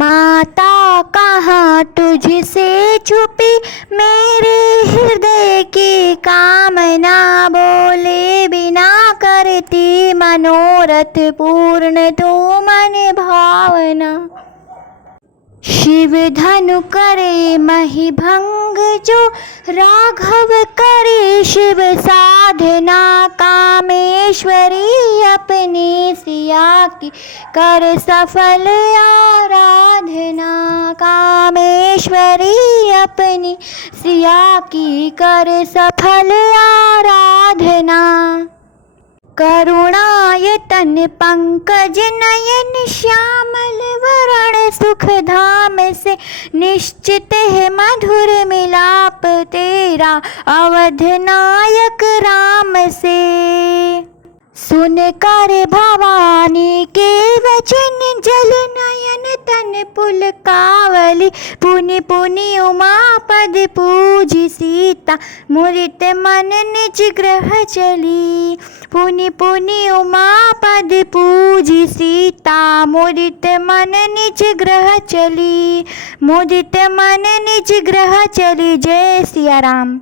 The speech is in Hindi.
माता कहाँ तुझसे छुपी मेरे हृदय की कामना, बोले बिना करती मनोरथ पूर्ण तू मन भावना। शिव धनु करे महिभंग जो, राघव करे शिव साधना, कामेश्वरी अपनी सिया की कर सफल आराधना, कामेश्वरी अपनी सिया की कर सफल आराधना। करुणायतन पंकज नयन श्यामल वरण सुख धाम से, निश्चित है मधुर मिलाप तेरा अवध नायक राम से। सुन कर भवानी के वचन जल नयन तन पुलकावली, पुनि पुनि उमापद पूजी सीता मुदित मन निज ग्रह चली, पुनि पुनि उमापद पूजी सीता मुदित मन निज ग्रह चली, मुदित मन निज ग्रह चली। जय सिया राम।